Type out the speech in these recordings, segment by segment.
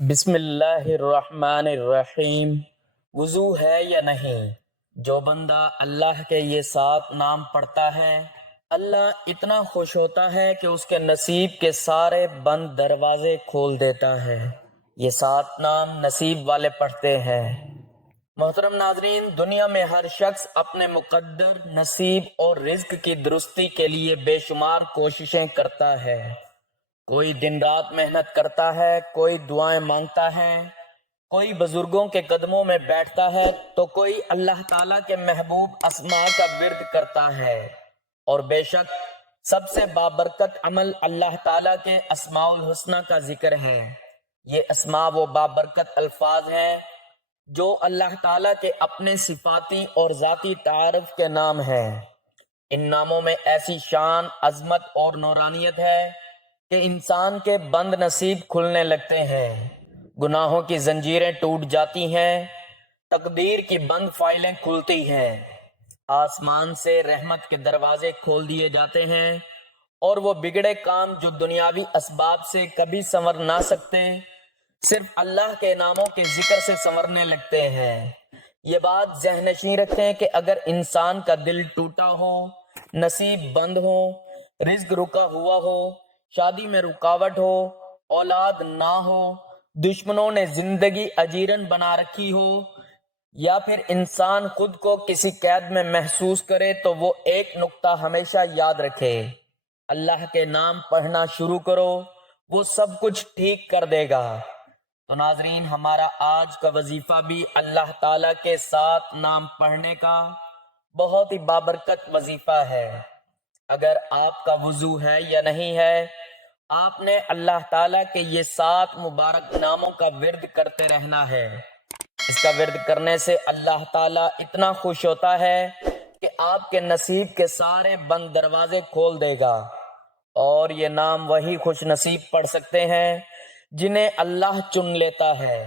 بسم اللہ الرحمن الرحیم۔ وضو ہے یا نہیں؟ جو بندہ اللہ کے یہ 7 نام پڑھتا ہے، اللہ اتنا خوش ہوتا ہے کہ اس کے نصیب کے سارے بند دروازے کھول دیتا ہے۔ یہ 7 نام نصیب والے پڑھتے ہیں۔ محترم ناظرین، دنیا میں ہر شخص اپنے مقدر نصیب اور رزق کی درستی کے لیے بے شمار کوششیں کرتا ہے۔ کوئی دن رات محنت کرتا ہے، کوئی دعائیں مانگتا ہے، کوئی بزرگوں کے قدموں میں بیٹھتا ہے، تو کوئی اللہ تعالیٰ کے محبوب اسماء کا ورد کرتا ہے۔ اور بے شک سب سے بابرکت عمل اللہ تعالیٰ کے اسماء الحسنہ کا ذکر ہے۔ یہ اسماء وہ بابرکت الفاظ ہیں جو اللہ تعالیٰ کے اپنے صفاتی اور ذاتی تعارف کے نام ہیں۔ ان ناموں میں ایسی شان، عظمت اور نورانیت ہے کہ انسان کے بند نصیب کھلنے لگتے ہیں، گناہوں کی زنجیریں ٹوٹ جاتی ہیں، تقدیر کی بند فائلیں کھلتی ہیں، آسمان سے رحمت کے دروازے کھول دیے جاتے ہیں، اور وہ بگڑے کام جو دنیاوی اسباب سے کبھی سنور نہ سکتے، صرف اللہ کے ناموں کے ذکر سے سنورنے لگتے ہیں۔ یہ بات ذہن نشین رکھیں کہ اگر انسان کا دل ٹوٹا ہو، نصیب بند ہو، رزق رکا ہوا ہو، شادی میں رکاوٹ ہو، اولاد نہ ہو، دشمنوں نے زندگی اجیرن بنا رکھی ہو، یا پھر انسان خود کو کسی قید میں محسوس کرے، تو وہ ایک نقطہ ہمیشہ یاد رکھے: اللہ کے نام پڑھنا شروع کرو، وہ سب کچھ ٹھیک کر دے گا۔ تو ناظرین، ہمارا آج کا وظیفہ بھی اللہ تعالیٰ کے 7 نام پڑھنے کا بہت ہی بابرکت وظیفہ ہے۔ اگر آپ کا وضو ہے یا نہیں ہے، آپ نے اللہ تعالیٰ کے یہ 7 مبارک ناموں کا ورد کرتے رہنا ہے۔ اس کا ورد کرنے سے اللہ تعالیٰ اتنا خوش ہوتا ہے کہ آپ کے نصیب کے سارے بند دروازے کھول دے گا۔ اور یہ نام وہی خوش نصیب پڑھ سکتے ہیں جنہیں اللہ چن لیتا ہے۔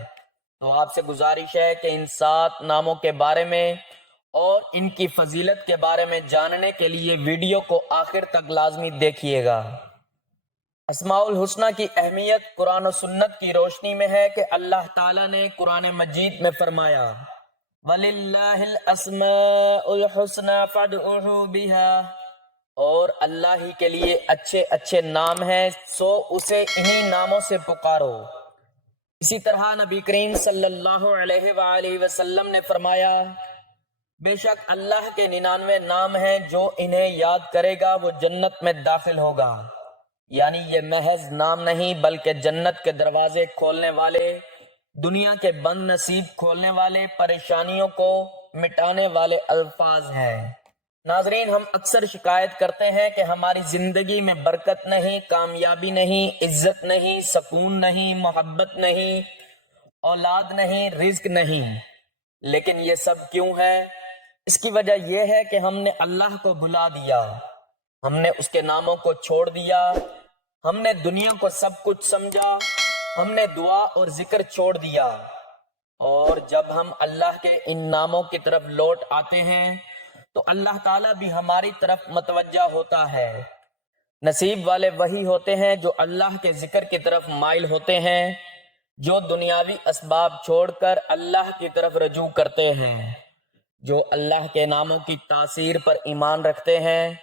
تو آپ سے گزارش ہے کہ ان 7 ناموں کے بارے میں اور ان کی فضیلت کے بارے میں جاننے کے لیے ویڈیو کو آخر تک لازمی دیکھیے گا۔ اسماء الحسنہ کی اہمیت قرآن و سنت کی روشنی میں ہے کہ اللہ تعالیٰ نے قرآن مجید میں فرمایا: وَلِلَّهِ الْأَسْمَاءُ الْحُسْنَى فَادْعُوهُ بِهَا، اور اللہ ہی کے لیے اچھے اچھے نام ہیں، سو اسے انہی ناموں سے پکارو۔ اسی طرح نبی کریم صلی اللہ علیہ وآلہ وسلم نے فرمایا: بے شک اللہ کے 99 نام ہیں، جو انہیں یاد کرے گا وہ جنت میں داخل ہوگا۔ یعنی یہ محض نام نہیں بلکہ جنت کے دروازے کھولنے والے، دنیا کے بند نصیب کھولنے والے، پریشانیوں کو مٹانے والے الفاظ ہیں۔ ناظرین، ہم اکثر شکایت کرتے ہیں کہ ہماری زندگی میں برکت نہیں، کامیابی نہیں، عزت نہیں، سکون نہیں، محبت نہیں، اولاد نہیں، رزق نہیں۔ لیکن یہ سب کیوں ہے؟ اس کی وجہ یہ ہے کہ ہم نے اللہ کو بھلا دیا، ہم نے اس کے ناموں کو چھوڑ دیا، ہم نے دنیا کو سب کچھ سمجھا، ہم نے دعا اور ذکر چھوڑ دیا۔ اور جب ہم اللہ کے ان ناموں کی طرف لوٹ آتے ہیں تو اللہ تعالیٰ بھی ہماری طرف متوجہ ہوتا ہے۔ نصیب والے وہی ہوتے ہیں جو اللہ کے ذکر کی طرف مائل ہوتے ہیں، جو دنیاوی اسباب چھوڑ کر اللہ کی طرف رجوع کرتے ہیں، جو اللہ کے ناموں کی تاثیر پر ایمان رکھتے ہیں،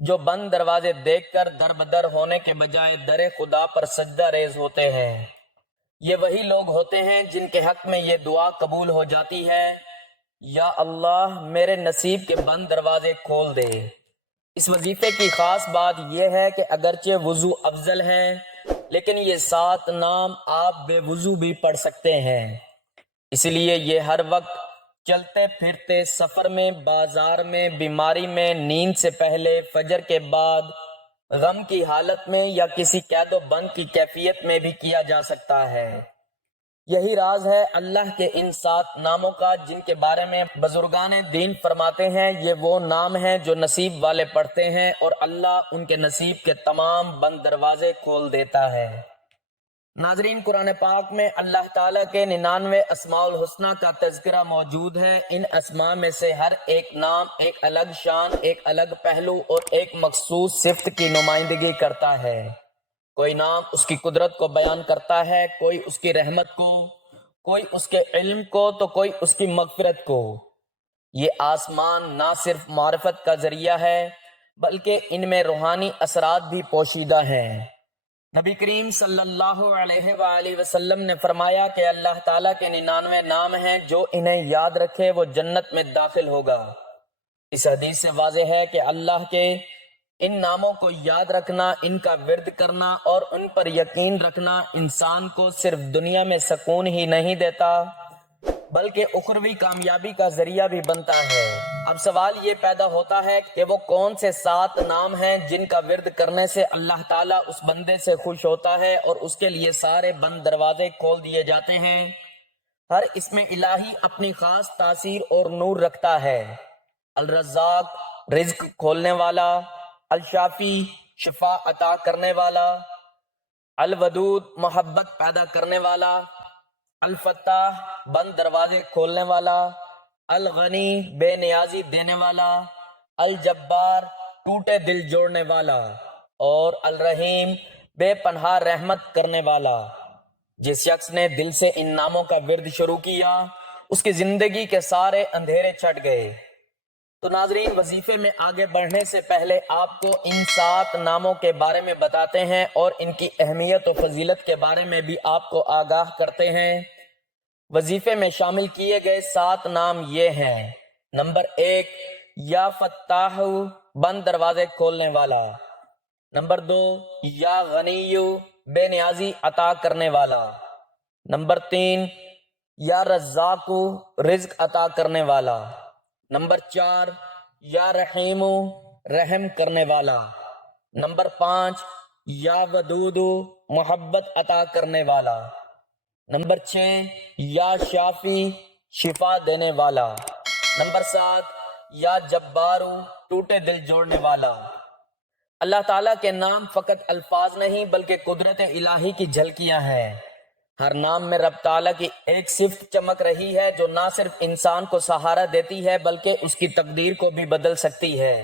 جو بند دروازے دیکھ کر در بدر ہونے کے بجائے در خدا پر سجدہ ریز ہوتے ہیں۔ یہ وہی لوگ ہوتے ہیں جن کے حق میں یہ دعا قبول ہو جاتی ہے: یا اللہ میرے نصیب کے بند دروازے کھول دے۔ اس وظیفے کی خاص بات یہ ہے کہ اگرچہ وضو افضل ہے، لیکن یہ 7 نام آپ بے وضو بھی پڑھ سکتے ہیں۔ اس لیے یہ ہر وقت چلتے پھرتے، سفر میں، بازار میں، بیماری میں، نیند سے پہلے، فجر کے بعد، غم کی حالت میں یا کسی قید و بند کی کیفیت میں بھی کیا جا سکتا ہے۔ یہی راز ہے اللہ کے ان 7 ناموں کا، جن کے بارے میں بزرگان دین فرماتے ہیں یہ وہ نام ہیں جو نصیب والے پڑھتے ہیں اور اللہ ان کے نصیب کے تمام بند دروازے کھول دیتا ہے۔ ناظرین، قرآن پاک میں اللہ تعالیٰ کے 99 اسماء الحسنہ کا تذکرہ موجود ہے۔ ان اسماء میں سے ہر ایک نام ایک الگ شان، ایک الگ پہلو اور ایک مخصوص صفت کی نمائندگی کرتا ہے۔ کوئی نام اس کی قدرت کو بیان کرتا ہے، کوئی اس کی رحمت کو، کوئی اس کے علم کو تو کوئی اس کی مغفرت کو۔ یہ آسمان نہ صرف معرفت کا ذریعہ ہے بلکہ ان میں روحانی اثرات بھی پوشیدہ ہیں۔ نبی کریم صلی اللہ علیہ وآلہ وسلم نے فرمایا کہ اللہ تعالیٰ کے 99 نام ہیں، جو انہیں یاد رکھے وہ جنت میں داخل ہوگا۔ اس حدیث سے واضح ہے کہ اللہ کے ان ناموں کو یاد رکھنا، ان کا ورد کرنا اور ان پر یقین رکھنا انسان کو صرف دنیا میں سکون ہی نہیں دیتا بلکہ اخروی کامیابی کا ذریعہ بھی بنتا ہے۔ اب سوال یہ پیدا ہوتا ہے کہ وہ کون سے 7 نام ہیں جن کا ورد کرنے سے اللہ تعالیٰ اس بندے سے خوش ہوتا ہے اور اس کے لیے سارے بند دروازے کھول دیے جاتے ہیں۔ ہر اسم الہی اپنی خاص تاثیر اور نور رکھتا ہے۔ الرزاق رزق کھولنے والا، الشافی شفا عطا کرنے والا، الودود محبت پیدا کرنے والا، الفتاح بند دروازے کھولنے والا، الغنی بے نیازی دینے والا، الجبار ٹوٹے دل جوڑنے والا، اور الرحیم بے پناہ رحمت کرنے والا۔ جس شخص نے دل سے ان ناموں کا ورد شروع کیا اس کی زندگی کے سارے اندھیرے چھٹ گئے۔ تو ناظرین، وظیفے میں آگے بڑھنے سے پہلے آپ کو ان 7 ناموں کے بارے میں بتاتے ہیں اور ان کی اہمیت و فضیلت کے بارے میں بھی آپ کو آگاہ کرتے ہیں۔ وظیفے میں شامل کیے گئے 7 نام یہ ہیں۔ نمبر 1، یا فتاح بند دروازے کھولنے والا۔ نمبر 2، یا غنی بے نیازی عطا کرنے والا۔ نمبر 3، یا رزاق رزق عطا کرنے والا۔ نمبر 4، یا رحیم رحم کرنے والا۔ نمبر 5، یا ودود محبت عطا کرنے والا۔ نمبر 6، یا شافی شفا دینے والا۔ نمبر 7، یا جبار ٹوٹے دل جوڑنے والا۔ اللہ تعالیٰ کے نام فقط الفاظ نہیں بلکہ قدرت الہی کی جھلکیاں ہیں۔ ہر نام میں رب تعالیٰ کی ایک صفت چمک رہی ہے جو نہ صرف انسان کو سہارا دیتی ہے بلکہ اس کی تقدیر کو بھی بدل سکتی ہے۔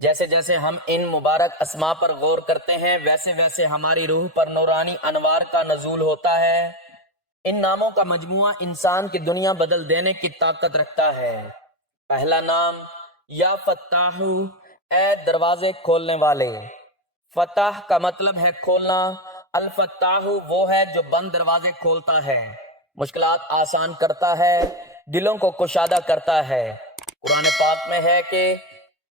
جیسے جیسے ہم ان مبارک اسماء پر غور کرتے ہیں ویسے ویسے ہماری روح پر نورانی انوار کا نزول ہوتا ہے۔ ان ناموں کا مجموعہ انسان کی دنیا بدل دینے کی طاقت رکھتا ہے۔ پہلا نام، یا فتاح، اے دروازے کھولنے والے۔ فتح کا مطلب ہے کھولنا، الفتاح وہ ہے جو بند دروازے کھولتا ہے، مشکلات آسان کرتا ہے، دلوں کو کشادہ کرتا ہے۔ قرآن پاک میں ہے کہ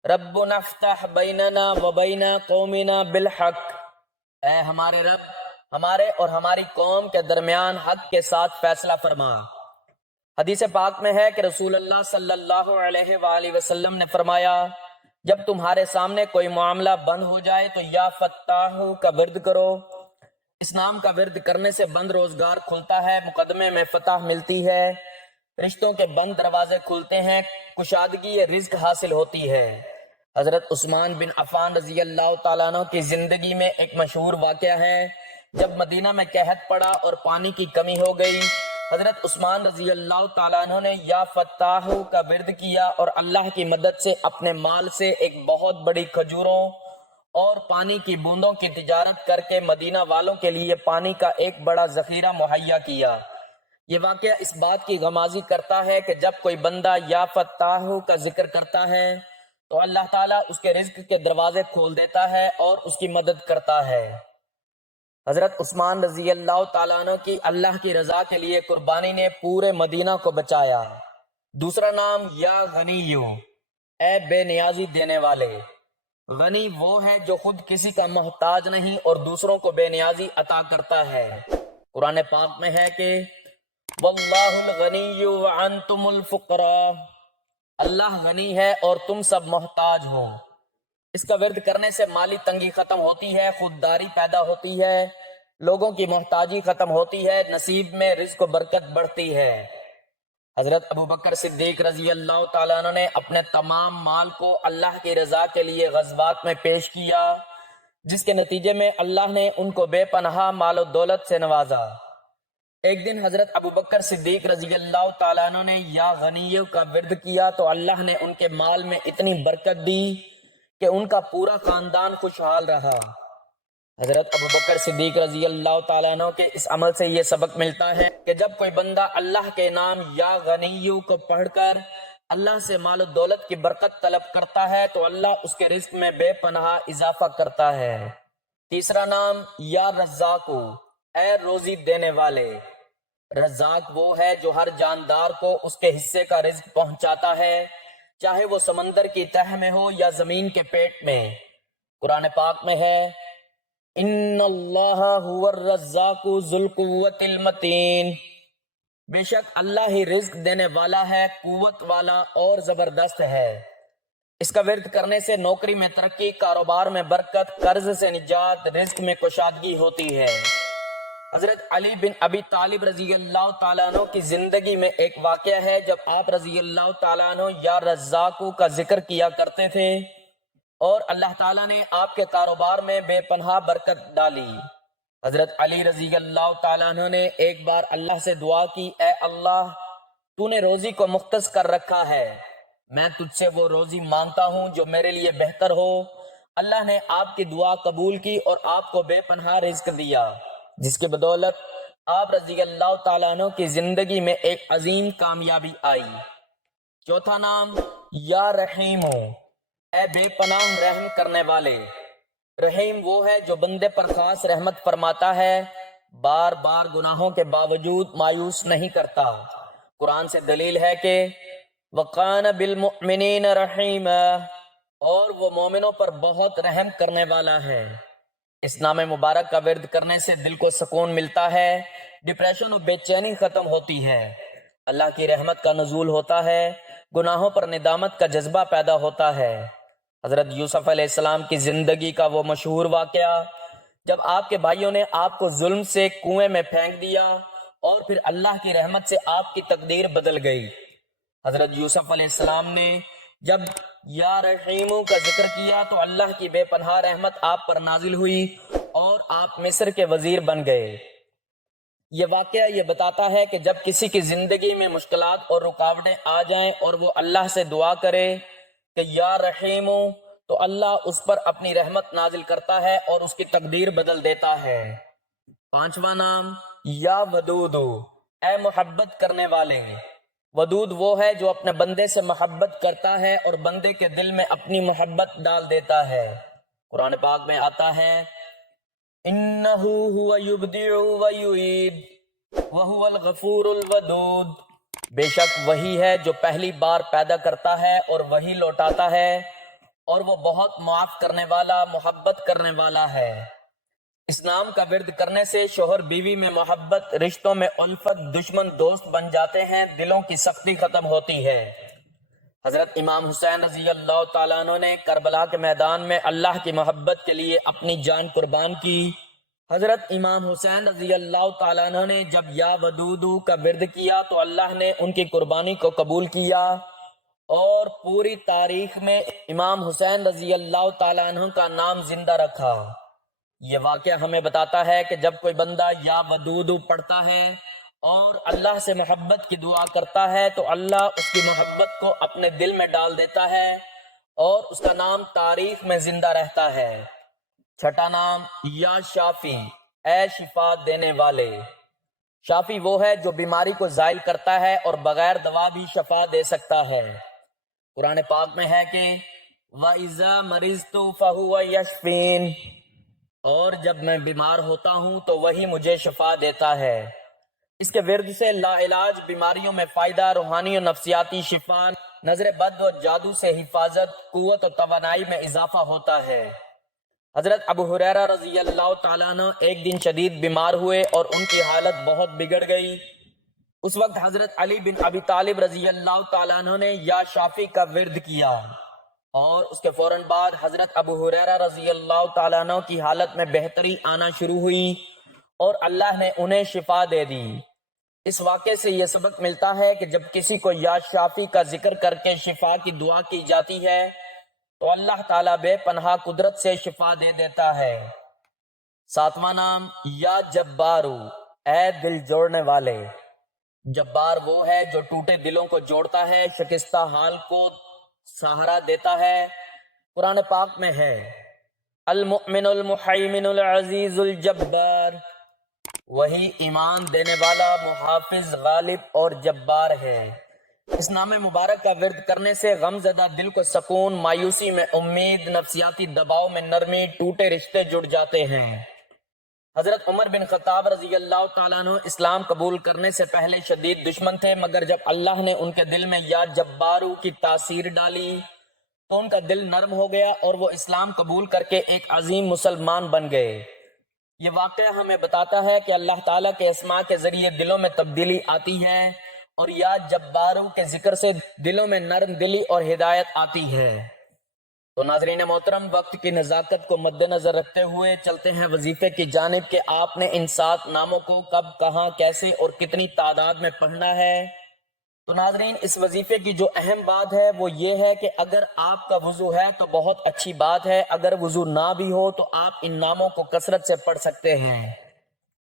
ربنا افتح بیننا وبین قومنا بالحق، اے ہمارے رب، ہمارے اور ہماری قوم کے درمیان حق کے ساتھ فیصلہ فرما۔ حدیث پاک میں ہے کہ رسول اللہ صلی اللہ علیہ وآلہ وسلم نے فرمایا، جب تمہارے سامنے کوئی معاملہ بند ہو جائے تو یا فتاح کا ورد کرو۔ اس نام کا ورد کرنے سے بند روزگار کھلتا ہے، مقدمے میں فتح ملتی ہے، رشتوں کے بند دروازے کھلتے ہیں، کشادگی رزق حاصل ہوتی ہے۔ حضرت عثمان بن عفان رضی اللہ تعالیٰ عنہ کی زندگی میں ایک مشہور واقعہ ہے۔ جب مدینہ میں قحط پڑا اور پانی کی کمی ہو گئی، حضرت عثمان رضی اللہ تعالیٰ عنہ نے یا فتاح کا ورد کیا اور اللہ کی مدد سے اپنے مال سے ایک بہت بڑی کھجوروں اور پانی کی بوندوں کی تجارت کر کے مدینہ والوں کے لیے پانی کا ایک بڑا ذخیرہ مہیا کیا۔ یہ واقعہ اس بات کی غمازی کرتا ہے کہ جب کوئی بندہ یا فتاح کا ذکر کرتا ہے تو اللہ تعالیٰ اس کے رزق کے دروازے کھول دیتا ہے اور اس کی مدد کرتا ہے۔ حضرت عثمان رضی اللہ تعالیٰ عنہ کی اللہ کی رضا کے لیے قربانی نے پورے مدینہ کو بچایا۔ دوسرا نام، یا غنی، اے بے نیازی دینے والے۔ غنی وہ ہے جو خود کسی کا محتاج نہیں اور دوسروں کو بے نیازی عطا کرتا ہے۔ قرآن پاک میں ہے کہ واللہ الغنی وانتم الفقراء، اللہ غنی ہے اور تم سب محتاج ہو۔ اس کا ورد کرنے سے مالی تنگی ختم ہوتی ہے، خودداری پیدا ہوتی ہے، لوگوں کی محتاجی ختم ہوتی ہے، نصیب میں رزق و برکت بڑھتی ہے۔ حضرت ابوبکر صدیق رضی اللہ تعالیٰ عنہ نے اپنے تمام مال کو اللہ کی رضا کے لیے غزوات میں پیش کیا، جس کے نتیجے میں اللہ نے ان کو بے پناہ مال و دولت سے نوازا۔ ایک دن حضرت ابوبکر صدیق رضی اللہ تعالیٰ عنہ نے یا غنی کا ورد کیا تو اللہ نے ان کے مال میں اتنی برکت دی کہ ان کا پورا خاندان خوشحال رہا۔ حضرت ابوبکر صدیق رضی اللہ تعالیٰ عنہ کے اس عمل سے یہ سبق ملتا ہے کہ جب کوئی بندہ اللہ کے نام یا غنیو کو پڑھ کر اللہ سے مال و دولت کی برکت طلب کرتا ہے تو اللہ اس کے رزق میں بے پناہ اضافہ کرتا ہے۔ تیسرا نام یا رزاقو، اے روزی دینے والے۔ رزاق وہ ہے جو ہر جاندار کو اس کے حصے کا رزق پہنچاتا ہے، چاہے وہ سمندر کی تہ میں ہو یا زمین کے پیٹ میں۔ قرآن پاک میں ہے ان اللہ هو الرزاق ذو القوۃ المتین، بے شک اللہ ہی رزق دینے والا ہے، قوت والا اور زبردست ہے۔ اس کا ورد کرنے سے نوکری میں ترقی، کاروبار میں برکت، قرض سے نجات، رزق میں کشادگی ہوتی ہے۔ حضرت علی بن ابی طالب رضی اللہ تعالیٰ عنہ کی زندگی میں ایک واقعہ ہے جب آپ رضی اللہ تعالیٰ عنہ یا رزاقو کا ذکر کیا کرتے تھے اور اللہ تعالیٰ نے آپ کے کاروبار میں بے پناہ برکت ڈالی۔ حضرت علی رضی اللہ تعالیٰ عنہ نے ایک بار اللہ سے دعا کی، اے اللہ، تو نے روزی کو مختص کر رکھا ہے، میں تجھ سے وہ روزی مانگتا ہوں جو میرے لیے بہتر ہو۔ اللہ نے آپ کی دعا قبول کی اور آپ کو بے پناہ رزق دیا، جس کی بدولت آپ رضی اللہ تعالیٰ عنہ کی زندگی میں ایک عظیم کامیابی آئی۔ چوتھا نام یا رحیمو، اے بے پناہ رحم کرنے والے۔ رحیم وہ ہے جو بندے پر خاص رحمت فرماتا ہے، بار بار گناہوں کے باوجود مایوس نہیں کرتا۔ قرآن سے دلیل ہے کہ وَقَانَ بِالْمُؤْمِنِينَ رَحِيمًا، اور وہ مومنوں پر بہت رحم کرنے والا ہے۔ اس نام مبارک کا ورد کرنے سے دل کو سکون ملتا ہے، ڈپریشن و بے چینی ختم ہوتی ہے، اللہ کی رحمت کا نزول ہوتا ہے، گناہوں پر ندامت کا جذبہ پیدا ہوتا ہے۔ حضرت یوسف علیہ السلام کی زندگی کا وہ مشہور واقعہ جب آپ کے بھائیوں نے آپ کو ظلم سے کنویں میں پھینک دیا اور پھر اللہ کی رحمت سے آپ کی تقدیر بدل گئی۔ حضرت یوسف علیہ السلام نے جب یا رحیمو کا ذکر کیا تو اللہ کی بے پناہ رحمت آپ پر نازل ہوئی اور آپ مصر کے وزیر بن گئے۔ یہ واقعہ یہ بتاتا ہے کہ جب کسی کی زندگی میں مشکلات اور رکاوٹیں آ جائیں اور وہ اللہ سے دعا کرے کہ یا رحیمو، تو اللہ اس پر اپنی رحمت نازل کرتا ہے اور اس کی تقدیر بدل دیتا ہے۔ پانچواں نام یا ودودو، اے محبت کرنے والے۔ ودود وہ ہے جو اپنے بندے سے محبت کرتا ہے اور بندے کے دل میں اپنی محبت ڈال دیتا ہے۔ قرآن پاک میں آتا ہے انہ هو یبدع ویعید وہو الغفور الودود، بے شک وہی ہے جو پہلی بار پیدا کرتا ہے اور وہی لوٹاتا ہے، اور وہ بہت معاف کرنے والا، محبت کرنے والا ہے۔ اس نام کا ورد کرنے سے شوہر بیوی میں محبت، رشتوں میں الفت، دشمن دوست بن جاتے ہیں، دلوں کی سختی ختم ہوتی ہے۔ حضرت امام حسین رضی اللہ تعالیٰ عنہ نے کربلا کے میدان میں اللہ کی محبت کے لیے اپنی جان قربان کی۔ حضرت امام حسین رضی اللہ تعالیٰ عنہ نے جب یا ودودو کا ورد کیا تو اللہ نے ان کی قربانی کو قبول کیا اور پوری تاریخ میں امام حسین رضی اللہ تعالیٰ عنہ کا نام زندہ رکھا۔ یہ واقعہ ہمیں بتاتا ہے کہ جب کوئی بندہ یا ودودو پڑھتا ہے اور اللہ سے محبت کی دعا کرتا ہے تو اللہ اس کی محبت کو اپنے دل میں ڈال دیتا ہے اور اس کا نام تاریخ میں زندہ رہتا ہے۔ چھٹا نام یا شافی، اے شفا دینے والے۔ شافی وہ ہے جو بیماری کو زائل کرتا ہے اور بغیر دوا بھی شفا دے سکتا ہے۔ قرآن پاک میں ہے کہ وَإِذَا مَرِضْتُ فَهُوَ يَشْفِينِ، اور جب میں بیمار ہوتا ہوں تو وہی مجھے شفا دیتا ہے۔ اس کے ورد سے لا علاج بیماریوں میں فائدہ، روحانی و نفسیاتی شفا، نظر بد و جادو سے حفاظت، قوت و توانائی میں اضافہ ہوتا ہے۔ حضرت ابو ہریرہ رضی اللہ تعالیٰ عنہ ایک دن شدید بیمار ہوئے اور ان کی حالت بہت بگڑ گئی۔ اس وقت حضرت علی بن ابی طالب رضی اللہ تعالیٰ عنہ نے یا شافی کا ورد کیا اور اس کے فوراً بعد حضرت ابو ہریرہ رضی اللہ تعالیٰ عنہ کی حالت میں بہتری آنا شروع ہوئی اور اللہ نے انہیں شفا دے دی۔ اس واقعے سے یہ سبق ملتا ہے کہ جب کسی کو یا شافی کا ذکر کر کے شفا کی دعا کی جاتی ہے تو اللہ تعالیٰ بے پناہ قدرت سے شفا دے دیتا ہے۔ ساتواں نام یا جبارو، اے دل جوڑنے والے۔ جبار وہ ہے جو ٹوٹے دلوں کو جوڑتا ہے، شکستہ حال کو سہارا دیتا ہے۔ قرآن پاک میں ہے المؤمن المحیمن العزیز الجبار، وہی ایمان دینے والا، محافظ، غالب اور جبار ہے۔ اس نام مبارک کا ورد کرنے سے غم زدہ دل کو سکون، مایوسی میں امید، نفسیاتی دباؤ میں نرمی، ٹوٹے رشتے جڑ جاتے ہیں۔ حضرت عمر بن خطاب رضی اللہ تعالیٰ عنہ اسلام قبول کرنے سے پہلے شدید دشمن تھے، مگر جب اللہ نے ان کے دل میں یا جبارو کی تاثیر ڈالی تو ان کا دل نرم ہو گیا اور وہ اسلام قبول کر کے ایک عظیم مسلمان بن گئے۔ یہ واقعہ ہمیں بتاتا ہے کہ اللہ تعالیٰ کے اسماء کے ذریعے دلوں میں تبدیلی آتی ہے اور یا جبارو کے ذکر سے دلوں میں نرم دلی اور ہدایت آتی ہے۔ تو ناظرین محترم، وقت کی نزاکت کو مد نظر رکھتے ہوئے چلتے ہیں وظیفے کی جانب کہ آپ نے ان 7 ناموں کو کب، کہاں، کیسے اور کتنی تعداد میں پڑھنا ہے۔ تو ناظرین، اس وظیفے کی جو اہم بات ہے وہ یہ ہے کہ اگر آپ کا وضو ہے تو بہت اچھی بات ہے، اگر وضو نہ بھی ہو تو آپ ان ناموں کو کثرت سے پڑھ سکتے ہیں۔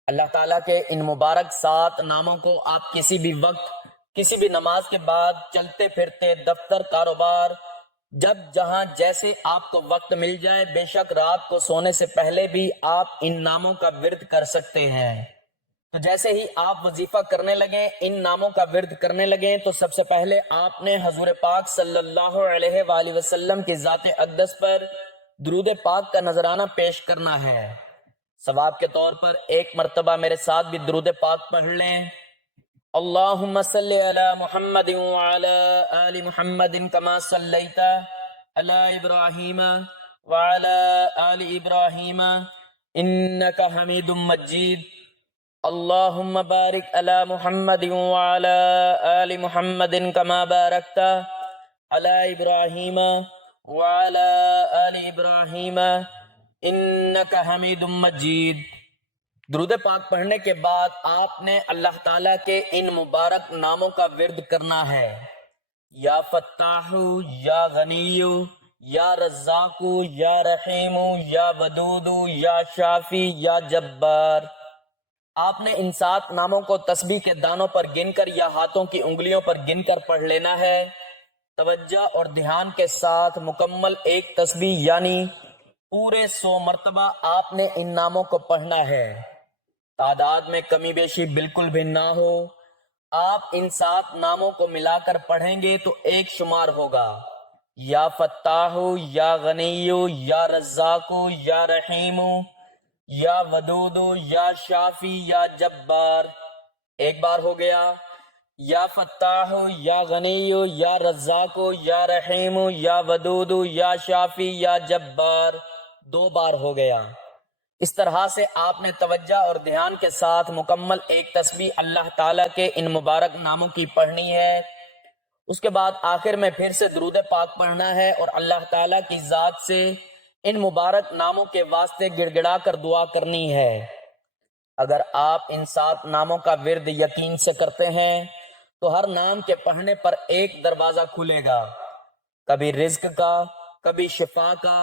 اللہ تعالیٰ کے ان مبارک 7 ناموں کو آپ کسی بھی وقت، کسی بھی نماز کے بعد، چلتے پھرتے، دفتر، کاروبار، جب جہاں جیسے آپ کو وقت مل جائے، بے شک رات کو سونے سے پہلے بھی آپ ان ناموں کا ورد کر سکتے ہیں۔ تو جیسے ہی آپ وظیفہ کرنے لگیں، ان ناموں کا ورد کرنے لگیں، تو سب سے پہلے آپ نے حضور پاک صلی اللہ علیہ وآلہ وسلم کی ذات اقدس پر درود پاک کا نذرانہ پیش کرنا ہے۔ ثواب کے طور پر ایک مرتبہ میرے ساتھ بھی درود پاک پڑھ لیں۔ اللہم صلی علی محمد وعلی آل محمد کما صلیت علی ابراہیم وعلی آل ابراہیم انک حمید مجید۔ اللہم بارک علی محمد وعلی آل محمد کما بارکت علی ابراہیم وعلی آل ابراہیم انک حمید مجید۔ درود پاک پڑھنے کے بعد آپ نے اللہ تعالیٰ کے ان مبارک ناموں کا ورد کرنا ہے۔ یا فتاح، یا غنی، یا رزاق، یا رحیم، یا ودود، یا شافی، یا جبار۔ آپ نے ان 7 ناموں کو تسبیح کے دانوں پر گن کر یا ہاتھوں کی انگلیوں پر گن کر پڑھ لینا ہے۔ توجہ اور دھیان کے ساتھ مکمل ایک تسبیح یعنی پورے 100 مرتبہ آپ نے ان ناموں کو پڑھنا ہے۔ تعداد میں کمی بیشی بالکل بھی نہ ہو۔ آپ ان 7 ناموں کو ملا کر پڑھیں گے تو ایک شمار ہوگا۔ یا فتاح، یا غنی، یا رزاق، یا رحیم، یا ودود، یا شافی، یا جبار۔ ایک بار ہو گیا۔ یا فتاح، یا غنی، یا رزاق، یا رحیم، یا ودود، یا شافی، یا جبار۔ 2 بار ہو گیا۔ اس طرح سے آپ نے توجہ اور دھیان کے ساتھ مکمل ایک تسبیح اللہ تعالیٰ کے ان مبارک ناموں کی پڑھنی ہے۔ اس کے بعد آخر میں پھر سے درود پاک پڑھنا ہے اور اللہ تعالیٰ کی ذات سے ان مبارک ناموں کے واسطے گڑ گڑا کر دعا کرنی ہے۔ اگر آپ ان 7 ناموں کا ورد یقین سے کرتے ہیں تو ہر نام کے پڑھنے پر ایک دروازہ کھلے گا، کبھی رزق کا، کبھی شفا کا،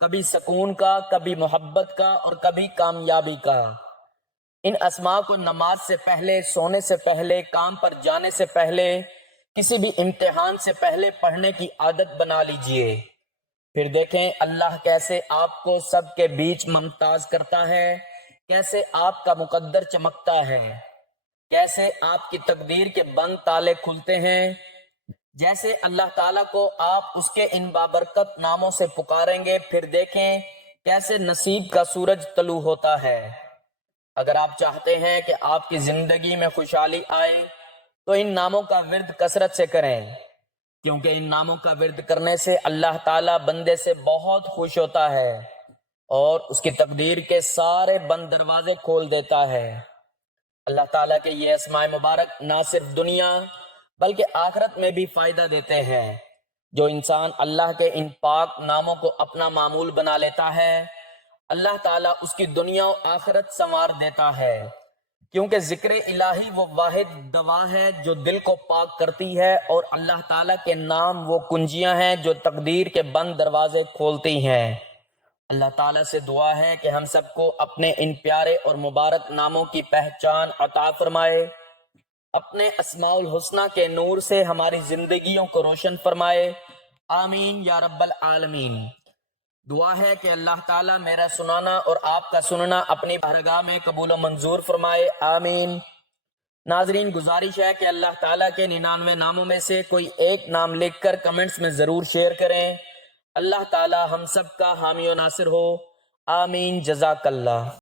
کبھی سکون کا، کبھی محبت کا اور کبھی کامیابی کا۔ ان اسماء کو نماز سے پہلے، سونے سے پہلے، کام پر جانے سے پہلے، کسی بھی امتحان سے پہلے پڑھنے کی عادت بنا لیجئے۔ پھر دیکھیں اللہ کیسے آپ کو سب کے بیچ ممتاز کرتا ہے، کیسے آپ کا مقدر چمکتا ہے، کیسے آپ کی تقدیر کے بند تالے کھلتے ہیں۔ جیسے اللہ تعالیٰ کو آپ اس کے ان بابرکت ناموں سے پکاریں گے، پھر دیکھیں کیسے نصیب کا سورج طلوع ہوتا ہے۔ اگر آپ چاہتے ہیں کہ آپ کی زندگی میں خوشحالی آئے تو ان ناموں کا ورد کثرت سے کریں، کیونکہ ان ناموں کا ورد کرنے سے اللہ تعالیٰ بندے سے بہت خوش ہوتا ہے اور اس کی تقدیر کے سارے بند دروازے کھول دیتا ہے۔ اللہ تعالیٰ کے یہ اسماء مبارک نہ صرف دنیا بلکہ آخرت میں بھی فائدہ دیتے ہیں۔ جو انسان اللہ کے ان پاک ناموں کو اپنا معمول بنا لیتا ہے، اللہ تعالیٰ اس کی دنیا و آخرت سنوار دیتا ہے، کیونکہ ذکر الہی وہ واحد دوا ہے جو دل کو پاک کرتی ہے، اور اللہ تعالیٰ کے نام وہ کنجیاں ہیں جو تقدیر کے بند دروازے کھولتی ہیں۔ اللہ تعالیٰ سے دعا ہے کہ ہم سب کو اپنے ان پیارے اور مبارک ناموں کی پہچان عطا فرمائے، اپنے اسماء الحسنہ کے نور سے ہماری زندگیوں کو روشن فرمائے، آمین یا رب العالمین۔ دعا ہے کہ اللہ تعالیٰ میرا سنانا اور آپ کا سننا اپنی بارگاہ میں قبول و منظور فرمائے، آمین۔ ناظرین، گزارش ہے کہ اللہ تعالیٰ کے 99 ناموں میں سے کوئی ایک نام لکھ کر کمنٹس میں ضرور شیئر کریں۔ اللہ تعالیٰ ہم سب کا حامی و ناصر ہو، آمین، جزاک اللہ۔